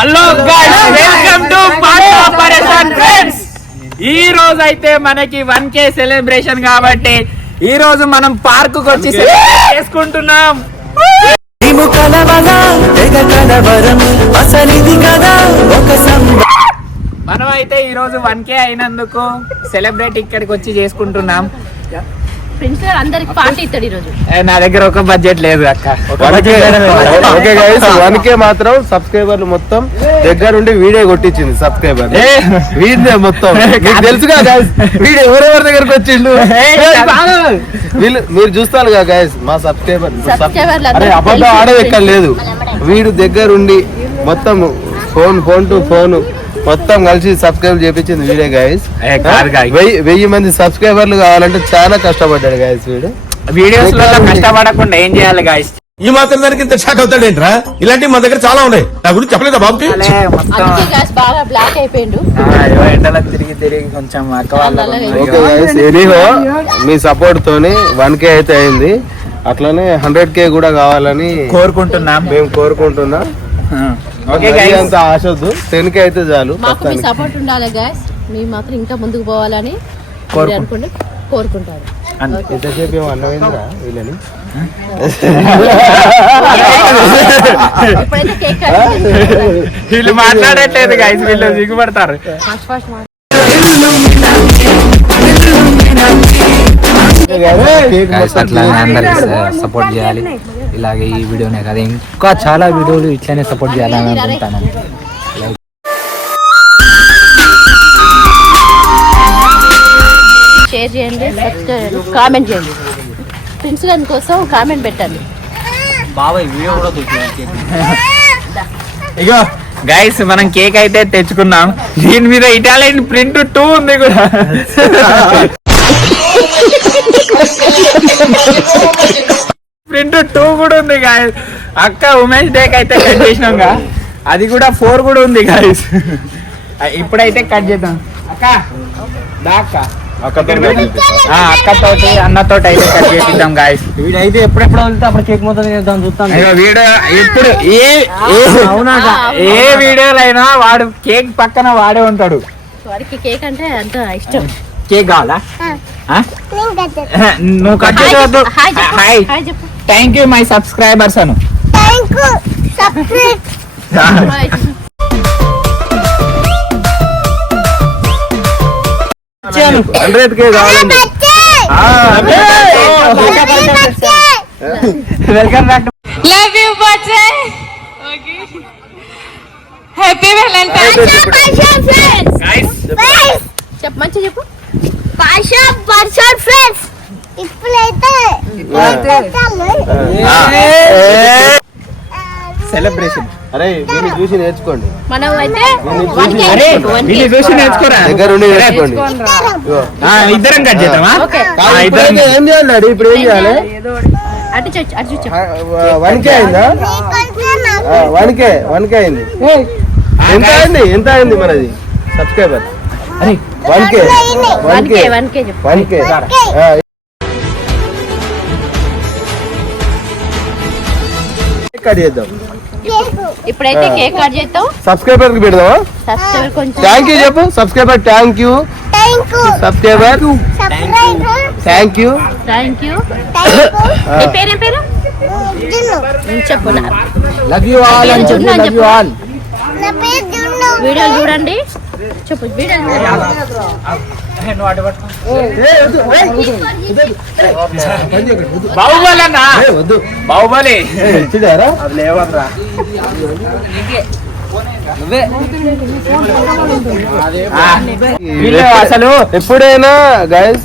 Hello guys welcome to operation friends ఈ రోజు అయితే మనకి వన్ కే సెలబ్రేషన్ కాబట్టి ఈ రోజు మనం పార్క్ వచ్చి చేసుకుంటున్నాం. మేము కలవగా తెగ కలవరం అసలిది కదా ఒక సంబ మనం అయితే ఈ రోజు వన్ కే అయినందుకు సెలబ్రేట్ ఇక్కడికి వచ్చి చేసుకుంటున్నాం ఫ్రెండ్స్ గారు అందరికి పార్టీ ఇస్తాడు ఈరోజు. ఏ, నా దగ్గర ఒక బడ్జెట్ లేదు అక్క. ఓకే గైస్ వన్ కే మాత్రం సబ్స్క్రైబర్లు మొత్తం దగ్గర ఉండి వీడియో కొట్టించింది సబ్స్క్రైబర్ ఏ. వీడియో మొత్తం. మీకు తెలుసుగా గైస్ వీడియో ఎవరెవరి దగ్గరకు వచ్చిండు? వీళ్ళు మీరు చూస్తారు గైస్ మా సబ్స్క్రైబర్ అరే అబద్ధం ఆడేది ఎక్కడ లేదు. వీడు దగ్గరుండి మొత్తం ఫోన్ ఫోన్ టు ఫోన్ మొత్తం కలిసి సబ్స్క్రైబ్ చేపించింది కాదు guys. వెయ్యి వెయ్యి మంది సబ్స్క్రైబర్లు కావాలంటే చాలా కష్టపడ్డాడు గైస్ వీడు. వీడియోస్లో కష్టపడకుండా ఏం చేయాలి గాయస్ ఈ మాత్రం దానికి ఇంత షాక్ అవుతాడేంట్రా? ఇలాంటివి మా దగ్గర చాలా ఉన్నాయి. నా గురించి చెప్పలేదా బాబుకి? బాగా బ్లాక్ అయిపోయిండు. తిరిగి తిరిగి కొంచెం ఎనీహో మీ సపోర్ట్ తోని వన్ కే అయితే అయింది. అట్లనే హండ్రెడ్ కే కూడా కావాలని కోరుకుంటున్నాం. మేము కోరుకుంటున్నాం. అంత ఆశ వద్దు. టెన్ కే అయితే చాలు మాకు మీ. సపోర్ట్ ఉండాలి గాస్ మీ మాత్రం ఇంకా ముందుకు పోవాలని అనుకుంటే కోరుకుంటారు. ఎంతసేపు ఏమో వీళ్ళని? వీళ్ళు మాట్లాడట్లేదు గైస్ వీళ్ళు దిగుపడతారు అందరికి సపోర్ట్ చేయాలి. ఇలాగే ఈ వీడియోనే కదా ఇంకా చాలా వీడియోలు ఇట్లానే సపోర్ట్ చేయాలని అనుకుంటాను. షేర్ చేయండి సబ్స్క్రైబ్ కామెంట్ చేయండి. ఫ్రెండ్స్ గారి కోసం కామెంట్ పెట్టండి. ఇగో గైస్ మనం కేక్ అయితే తెచ్చుకున్నాం. దీని మీద ఇటాలియన్ ప్రింట్ టూ ఉంది కూడా. ప్రింట్ టూ కూడా ఉంది గాయస్ అక్క ఉమేష్ డేక్ అయితే కట్ చేసినాం గా అది కూడా ఫోర్ కూడా ఉంది గాయస్ ఇప్పుడైతే కట్ చేద్దాం. అక్క దా అక్క. అక్కతో అన్నతోటి అయితే కట్ చేపిద్దాం గాయస్ వీడైతే ఎప్పుడెప్పుడు వెళ్తే అప్పుడు కేక్ మొత్తం చేద్దాం చూస్తాను అయ్యో వీడియో ఇప్పుడు ఏ ఏ- ఏ వీడియోలో అయినా వాడు కేక్ పక్కన వాడే ఉంటాడు. వారికి కేక్ అంటే అంత ఇష్టం. కేక్ కావాలా? నువ్వు కట్ చేయవద్దు hi thank you my subscribers Anu. Hundred K welcome back. చెప్పు మంచిగా చెప్పు. భాషా పర్సన్ ఫ్రెండ్స్ ఇప్పుడైతే సెలబ్రేషన్ అరే వీళ్ళు చూసి నేర్చుకోండి. మనం అయితే అరే వీళ్ళు చూసి నేర్చుకోరా? దగ్గర ఉండి నేర్చుకోండి. ఆ, ఇద్దరం కట్ చేద్దామా? ఓకే. ఆ, కాదు, ఇద్దరం. ఏం చేయాలి? ఇప్పుడు ఏం చేయాలి? అటు చూ- అటు చూసి చెప్పు వన్ కే అయిందా? వన్ కే వన్ కే అయింది. ఎంత అయింది? ఎంత అయింది మనది subscriber one K one one K K one K చెప్పు. One K. కట్ చేద్దాం. ఇప్పుడైతే కేక్ కట్ చేస్తాం సబ్స్క్రైబర్కి పెడదామా? సబ్స్క్రైబర్ కొంచెం థ్యాంక్ యూ చెప్పు. Subscriber subscriber. నీ పేరేం పేరు? లవ్ యూ ఆల్ అని చెప్పి లవ్ యూ ఆల్ నా పేరు జున్ను. వీడియోలు చూడండి. చెప్పు. వీడియోలు చూడండి బాహుబలి అన్న. వద్దు. బాహుబలి. ఇచ్చిడారా? అది అసలు ఎప్పుడైనా గైస్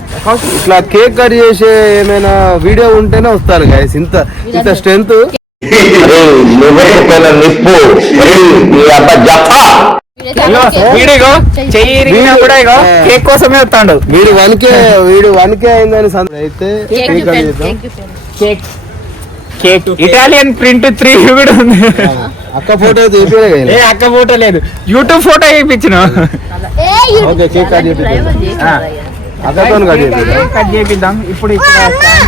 ఇట్లా కేక్ కట్ చేసే ఏమైనా వీడియో ఉంటేనే వస్తారు గైస్ ఇంత ఇంత స్ట్రెంత్ ఇగో, వీడు చెయ్యి. ఇరిగినా కూడా ఇగో కేక్ కోసమే వస్తాడు. వీడు వన్ కే వీడు వన్ కే అయిందని అయితే cake cake Italian print three కూడా ఉంది. అక్క ఫోటో తీపిలే ఏ అక్క ఫోటో లేదు. YouTube photo okay cake cut చేపిద్దాం. చేపిద్దాం. ఇప్పుడు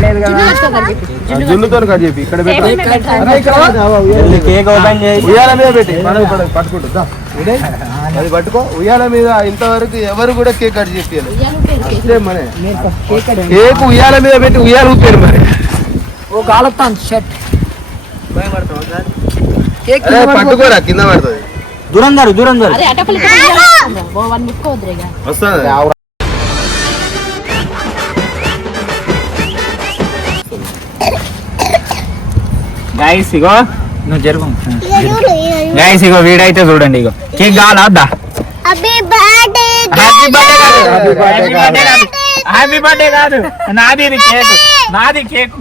లేదు కదా. జున్నుతో కట్ చేపి. ఇక్కడ పెట్టు. కేక్ ఓపెన్ చేసి ఉయ్యాల మీద పెట్టి. మనం ఇక్కడ పట్టుకుంటు. దా. ఉదయ్, అది పట్టుకో. ఉయ్యాల మీద ఇంతవరకు ఎవరు కూడా కేక్ కట్ చేయాలి మనే కేక్ ఉయ్యాల మీద పెట్టి ఉయ్యాల ఊపారు మరి. ఓ గాలొత్తాను షర్ట్. పట్టుకోరా కింద పడుతుంది. దూరందరు దూరందరు అదే అటపల్లి వన్ ముట్టుకోవద్దు ఇక. వస్తుంది గైస్ ఇగో. నువ్వు జరుగు. గైస్ ఇగో వీడైతే చూడండి ఇగో. కేక్ కావాలా వద్దా హ్యాపీ బర్త్డే కాదు. నాది కేక్. నాది కేక్.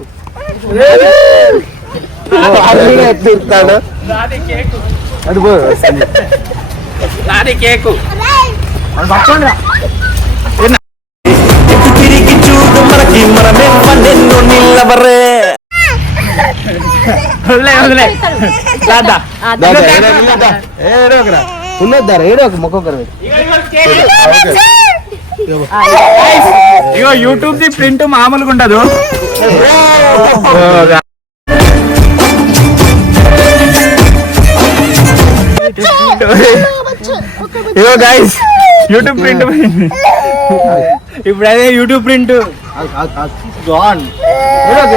నాది కేక్. నాది తిరిగి చూడు మనకి మనమే నిల్లవరే వదిలే వదిలే. దాదా. ఏడోకరా ఉన్నద్దారా ఏడోక మొక్కొకరు ఇగో యూట్యూబ్ ది ప్రింట్ మామూలుగా ఉండదు. ఇగో గైస్ యూట్యూబ్ ప్రింట్ ఇప్పుడు అదే యూట్యూబ్ ప్రింట్. ఏడోక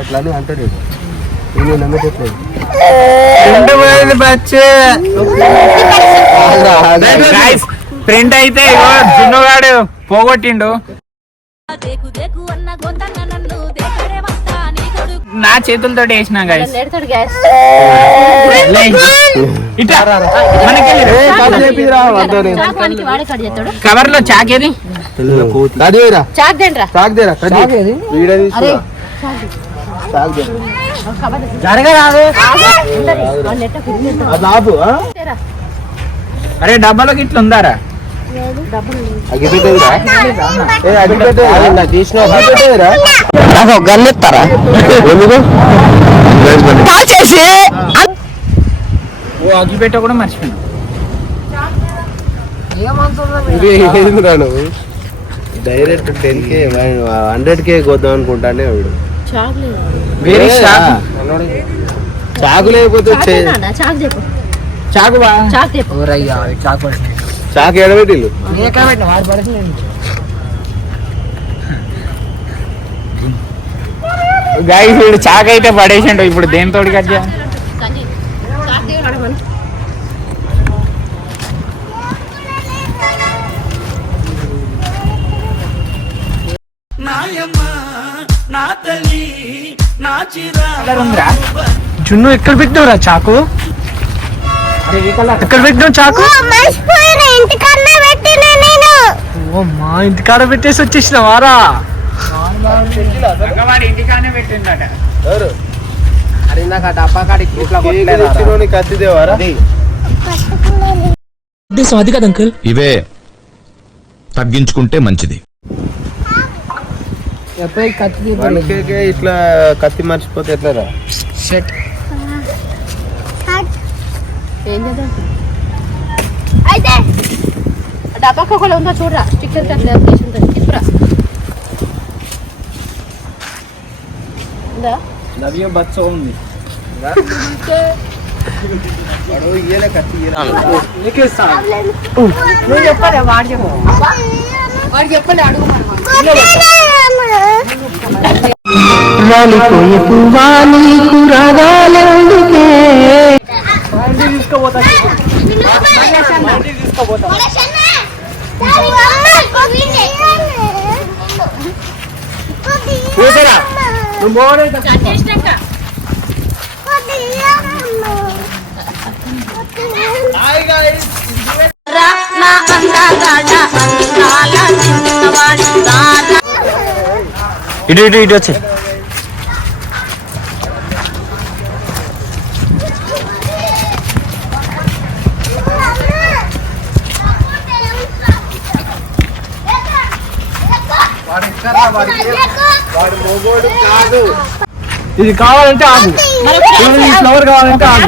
అట్లా అని అంటాడు నేను నమ్మట్లేదు. ప్రింట్ బచ్చే. అయితే ఇగో చిన్నగాడు పోగొట్టిండు. నా చేతులతో వేసిన గైస్ కవర్లో చాకేది చాక్ చాక్ దేరా? చేయి వీడియో తీసుకురా చాక్ దే అది? ఆపు ఆ? అరే డబ్బాలోకి ఇట్లా ఉందారా? ఓ అగ్గిపెట్ట కూడా మర్చిపోయినా. Direct ten K hundred K కొద్దాం అనుకుంటానే వీడు వేరే షాప్ చాకు లేకపోతే చే- చాక్ చాకు బా చాక్ చెప్పు. ఓరయ్యా చాకు పడుతుంది చాకు ఎడబెట్టిల్లు పెట్టిన వాడు చాక్ అయితే పడేసిండు ఇప్పుడు దేనితో కట్ చేయాలి? జున్ను ఎక్కడ పెట్టినవురా చాకు? ఎక్కడ పెట్టినావు చాకు? ఓ మా ఇంటికాడ పెట్టేసి వచ్చేసినావారా? మగవాడి ఇంటికానే పెట్టిందట ఎవరు అరే నాకు ఆ డబ్బా కాడికి ఇట్లా కేక్ తెచ్చినోని కత్తి దేవారా ఇవే తగ్గించుకుంటే మంచిది కేకే ఇట్లా కత్తి మర్చిపోతే ఎట్లరా? ఏం చేద్దాం? అయితే డబ్బాకి ఒకళ్ళు ఉందా చూడరా? స్టిక్కర్ అట్లా తీసి ఉంటుంది. తీసుకురా ఉందా? నవ్య బచ్చ ఉంది. నువ్వు చెప్పాలి వాడు చెప్పు. వాడు చెప్పండి అడుగు రాలిపోయే పువ్వా నీకు రాగాలందుకే చూసారా? ఇటు ఇటు ఇటు వచ్చి. వాడు మొగోడు కాదు ఇది కావాలంటే ఆగు ఈ ఫ్లవర్ కావాలంటే ఆగు.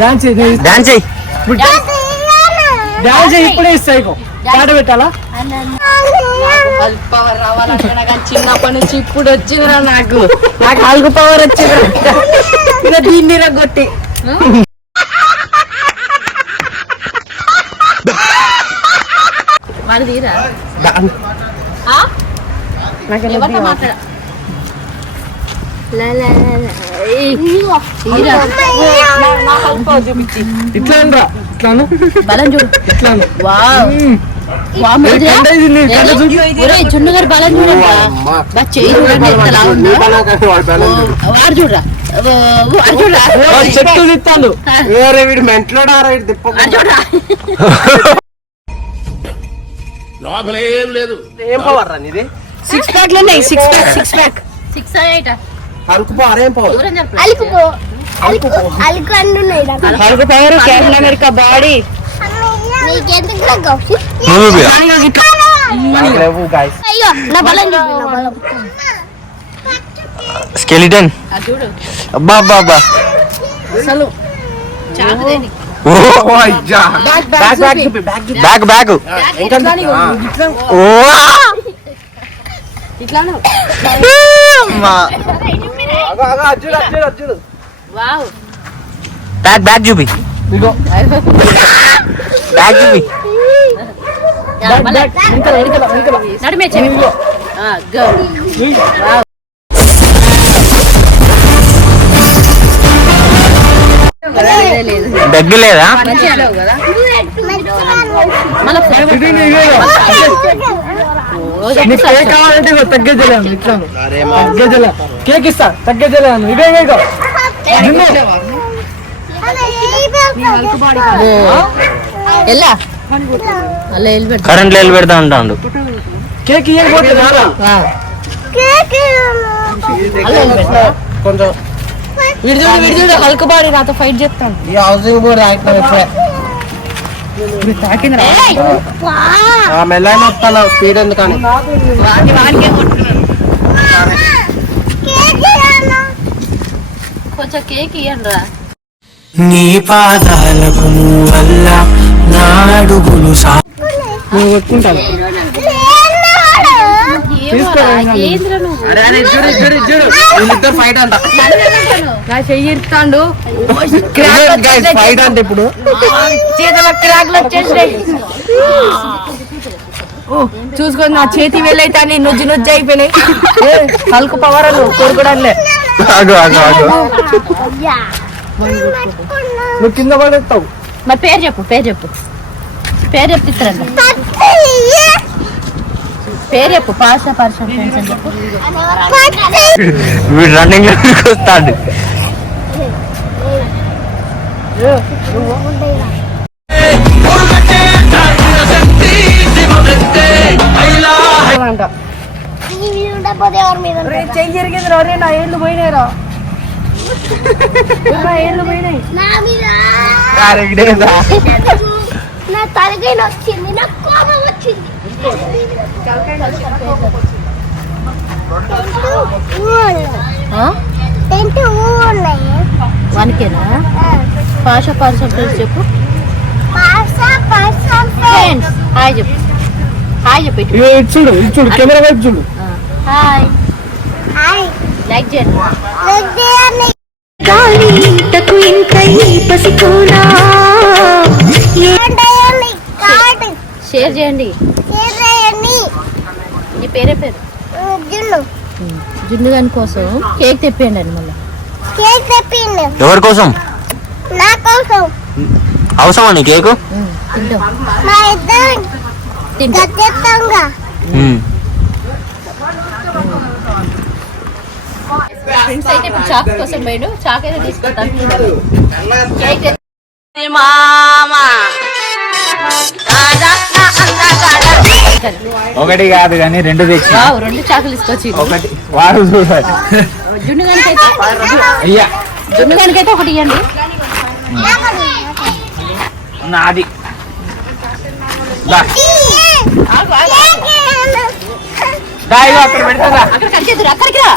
డాన్స్ డాన్స్ డాన్స్ చేయి. డాన్స్ ఇప్పుడే ఇస్తాయి పాట పెట్టాలా? పవర్ రావాలంటే కానీ చిన్నప్పటి నుంచి ఇప్పుడు వచ్చిందిరా నాకు. నాకు అల్గు పవర్ వచ్చిందిరా. దీన్ని రగొట్టి చూపించి. ఇట్లా ఇట్లాను బలం చూడు. ఇట్లాను వావ్. బలం చూడండి ఉందో. వాడు చూడరా. చెట్టు తిత్తాను వీడు మెంట్లో ఏం పవర్ రా నీది? సిక్స్ ప్యాక్ ఉన్నాయి six pack six pack six eight అరుకుపో అరేం పవర్ అలుకుపో. అల్కు పవర్ క్యాప్టెన్ అమెరికా బాడీ. నీకెందుకు రా గౌసి? లేవు గాయస్ అయ్యో నా బలం చూపి నా బలం. స్కెలిటన్ అబ్బా అబ్బా అబ్బా. ఓ. బ్యాక్ బ్యాక్ ఇట్లా వావ్. బ్యాక్ బ్యాక్ చూపి బ్యాక్ చూపి నడిమే చెప్పు. లేదు. దగ్గర కేక్ కావాలంటే ఇగో తగ్గేజలే కేక్ ఇస్తా ఇగో ఇగో అలా వెళ్ళి పెడతా. కరెంట్ ఉంటాడు కేక్ కొంచెం విడుదల విడుదల హల్క్ బాడీ నాతో ఫైట్ చేస్తాను ఈ హౌసింగ్ బోర్డ్ యాక్టర్ ఇప్పుడే ఆ మెల్లైన వస్తాను స్పీడ్ ఎందుకని? వాడికి వాడికే కొట్టుకున్నాను కొంచెం కేక్ ఇయ్యండి రా నీ పాదాలకు వల్ల నా అడుగులు కొట్టుకుంటాను ఫైట్ అంట. నా చెయ్యి ఇస్తాడు ఫైట్ అంటే ఇప్పుడు. చేతుల క్రాక్లు వచ్చేసాయి చూసుకోండి నా చేతి వెళ్ళైతే అని నుజ్జు నుజ్జు అయిపోయినాయి. హల్కు పవర్ అను కోరుకోవడంలే ఆగు ఆగు ఆగు. నువ్వు కింద పడేస్తావు. మరి పేరు చెప్పు పేరు చెప్పు. పేరు చెప్పు ఇస్తారండి పేరు చెప్పు చెప్పు. వీడు రన్నింగ్ వస్తాడు? చెయ్యి జరిగింది రే నా ఏళ్ళు పోయినాయిరా నా ఏళ్ళు పోయినాయి. నా తలకాయ వచ్చింది నాకు కోపం వచ్చింది. టెంట్ ఉన్నాయి వన్కేనా? పాష పాష ఫ్రెండ్స్ చెప్పు. హాయ్ చెప్పు. హాయ్ చెప్పు ఇటు. ఇగో ఇటు చూడు ఇటు చూడు కెమెరా వైపు చూడు. హాయ్ హాయ్ లైక్ చేయండి లొద్దేయాలి గాలింతకు ఇంత ఈ పసికోనా ఏంటయ్యాలి కార్డ్ షేర్ చేయండి. నీ పేరే పేరు? జున్ను. జున్ను గాని కోసం కేక్ తెప్పేయండి అండి మళ్ళీ. కేక్ తెప్పిండు ఎవరి కోసం? నా కోసం. అవసరమా నీ కేకు? తింటాం మా ఇద్దరు తింటాం ఫ్రెండ్స్ అయితే ఇప్పుడు చాక్ కోసం పోయాడు చాక్ అయితే తీసుకుంటాను కేక్ తె- ఒకటి కాదు కానీ రెండు తెచ్చి. రెండు చాకులు తీసుకొచ్చి. ఒకటి. వాడు చూడాలి. జున్ను గానికైతే అయ్యా జున్ను గానికైతే ఒకటి ఇవ్వండి నాది. అక్కడ పెడతా అక్కడ కరిచేద్దరు అక్కడికి రా.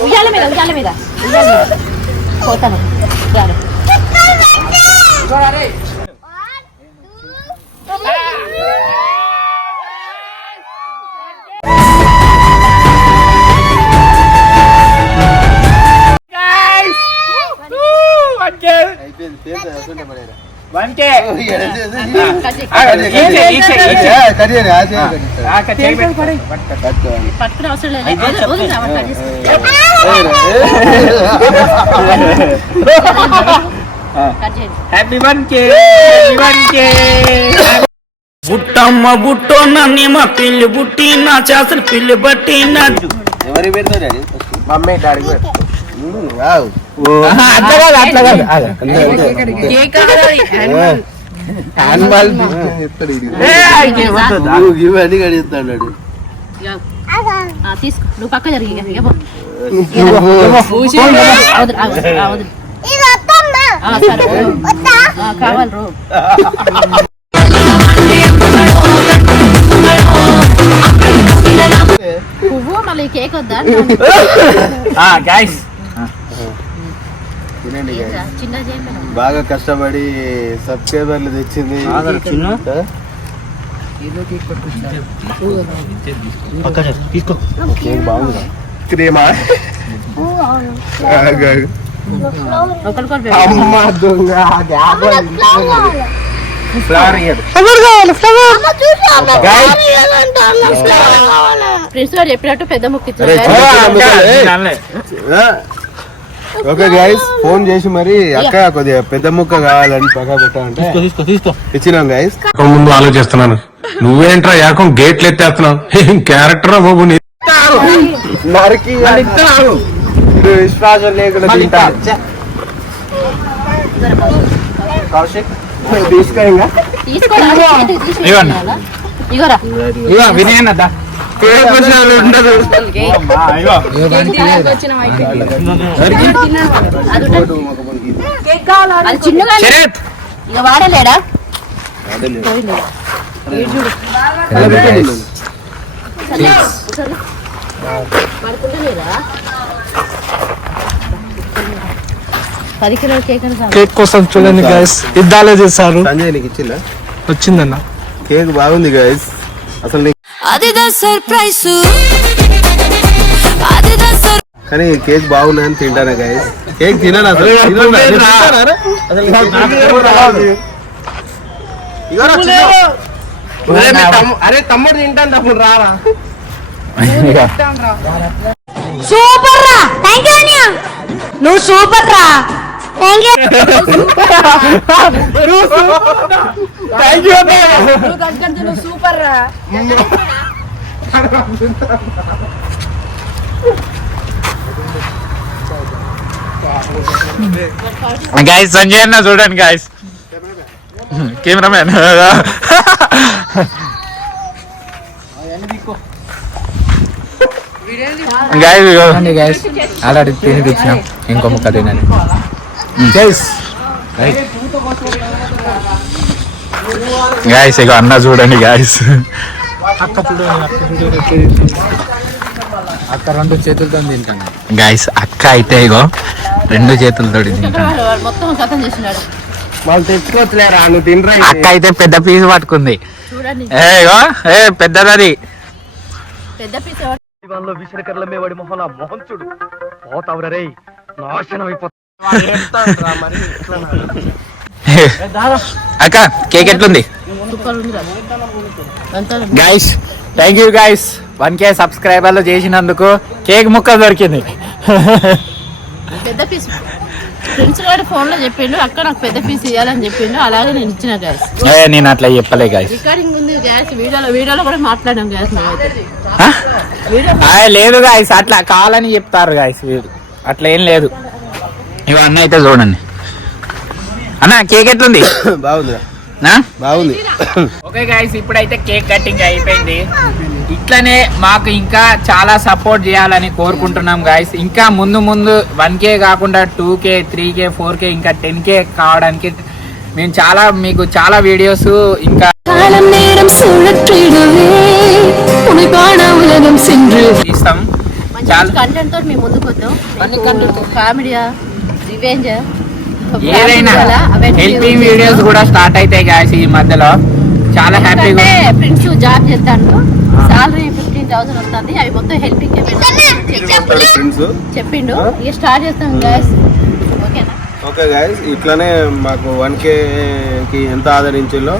Uyarla me das, uyarla me das. Uyarla me das. Claro. Guys! Uh, చేసుకో. కట్ చేయండి happy one K happy one K బుట్టమ్మ బుట్టో నన్నేమ పిల్లి బుట్టి నా చేసిన పిల్లి బట్టి నా ఎవరికి పెడతారు మమ్మీ డాడీ వావ్ అట్లా కాదు అట్లా కాదు. ఇవన్నీ కడిగిస్తాడు తీసుకో. నువ్వు పక్క జరిగి కావాలి రో. పువ్వు మళ్ళీ ఈ కేక్ వద్దా? గైస్ తినండి బాగా కష్టపడి సబ్స్క్రైబర్లు తెచ్చింది? క్రీమా? ఒకరికొకరు అమ్మ దొంగ ఫ్లవర్ ఇయర్ ప్రిన్స్ గారు చెప్పినట్టు పెద్ద ముక్కు ఓకే గైస్ ఫోన్ చేసి మరి అక్క కొద్దిగా పెద్ద ముక్క కావాలని పక్క పెట్టాలంటే ఇచ్చినాం గైస్ ముందు ఆలోచిస్తున్నాను. నువ్వేంట్రా ఏకం గేట్లు ఎత్తేస్తున్నావు? క్యారెక్టర్ బాబు నీ? నరికి ఇది విశ్వాసం లేకుండా. కౌశిక్ తీసుకో ఇగో ఉండదు. ఇక వాడలేడా కేక్ కోసం చూడండి గైస్ ఇద్దాలే చేశారు. సంజయ్ నీకు ఇచ్చిందా? వచ్చిందన్న. కేక్ బాగుంది గైస్ అసలు అదిదా సర్ప్రైజ్. అదిదా సర్ కానీ కేక్ బాగున్నాయని తింటానా గైస్ కేక్ తినను అసలు. అరే తమ్ముడు తింటాను? తమ్ముడు రారా? సూపర్ రా. థ్యాంక్ యూ అనియా. నువ్వు సూపర్ రా. థ్యాంక్ యూ గైస్ సంజయ్ అన్న చూడండి గైస్ కెమెరామెన్ గైస్ చూడండి గైస్ ఆల్రెడీ తిని తెచ్చినాం ఇంకో ముక్క తినండి గైస్ గైస్ ఇక అన్న చూడండి గైస్ అక్క రెండు చేతులతో తింటాను. గైస్ అక్క అయితే ఇగో రెండు చేతులతో తింటాను. అక్క అయితే పెద్ద పీస్ పట్టుకుంది. చూడండి. ఏ ఇగో ఏ పెద్దదది. పెద్ద పీస్ అక్క కేక్ ఎట్లుంది? Guys thank you guys one K సబ్స్క్రైబర్లు చేసినందుకు కేక్ ముక్క దొరికింది. పెద్ద పీస్ ఫ్రెండ్స్ గారు ఫోన్లో చెప్పిండు అక్క నాకు పెద్ద పీస్ ఇవ్వాలని చెప్పిండు అలాగే నేను ఇచ్చిన గ్యాస్ ఏ నేను అట్లా చెప్పలే గైస్ రికార్డింగ్ ఉంది గ్యాస్ వీడియోలో వీడియోలో కూడా మాట్లాడాం గ్యాస్ మేమైతే లేదు గాయస్ అట్లా కావాలని చెప్తారు గాయస్ అట్లా ఏం లేదు. ఇవి అన్న అయితే చూడండి. అన్న కేక్ ఎట్లుంది? బాగుంది బాగుంది. ఓకే గాయస్ ఇప్పుడైతే కేక్ కటింగ్ అయిపోయింది. ఇట్లనే మాకు ఇంకా చాలా సపోర్ట్ చేయాలని కోరుకుంటున్నాం గాయస్ ఇంకా ముందు ముందు వన్ కే కాకుండా two K three K four K ఇంకా టెన్ కే కావడానికి మేము చాలా మీకు చాలా వీడియోస్ ఇంకా ఇస్తాం. చాలా కంటెంట్ తోటి మేము ముందుకు వద్దాం. రివెంజ్ ఏదైనా హెల్పింగ్ వీడియోస్ కూడా స్టార్ట్ అవుతాయి గాయస్ ఈ మధ్యలో. చాలా హ్యాపీగా ప్రిన్స్ జాబ్ చేస్తాను సాలరీ ఫిఫ్టీన్ థౌసండ్ వస్తుంది. అవి మొత్తం హెల్పింగ్ చెప్పిండు. ఇక స్టార్ట్ చేస్తాం గ్యాస్ ఓకేనా? ఓకే గాయస్ ఇట్లనే మాకు వన్కి ఎంత ఆదరించిందో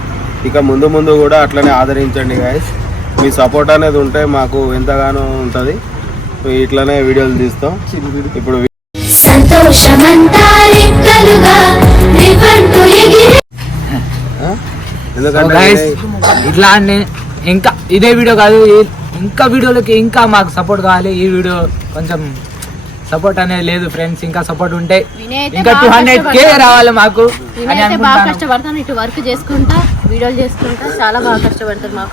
ఇక ముందు ముందు కూడా అట్లనే ఆదరించండి గాయస్ మీ సపోర్ట్ అనేది ఉంటే మాకు ఎంతగానో ఉంటుంది. ఇట్లనే వీడియోలు తీస్తాం. ఇప్పుడు ఇట్లా అన్ని ఇంకా ఇదే వీడియో కాదు ఇంకా వీడియోలకి ఇంకా మాకు సపోర్ట్ కావాలి. ఈ వీడియో కొంచెం సపోర్ట్ అనేది లేదు ఫ్రెండ్స్ ఇంకా సపోర్ట్ ఉంటే ఇంకా టూ హండ్రెడ్ కే. రావాలి మాకు. బాగా కష్టపడతాను ఇటు వర్క్ చేసుకుంటా వీడియోలు చేసుకుంటా చాలా బాగా కష్టపడతారు మా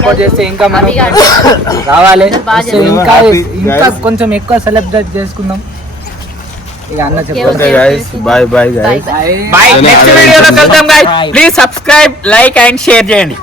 సపోర్ట్ చేస్తే ఇంకా మనం. రావాలి. ఇంకా ఇంకా. కొంచెం ఎక్కువ సెలబ్రేట్ చేసుకుందాం. ఇక అన్న చెప్పండి. Bye bye. బాయ్ నెక్స్ట్ వీడియోలో. కలుద్దాం guys please subscribe like and share చేయండి.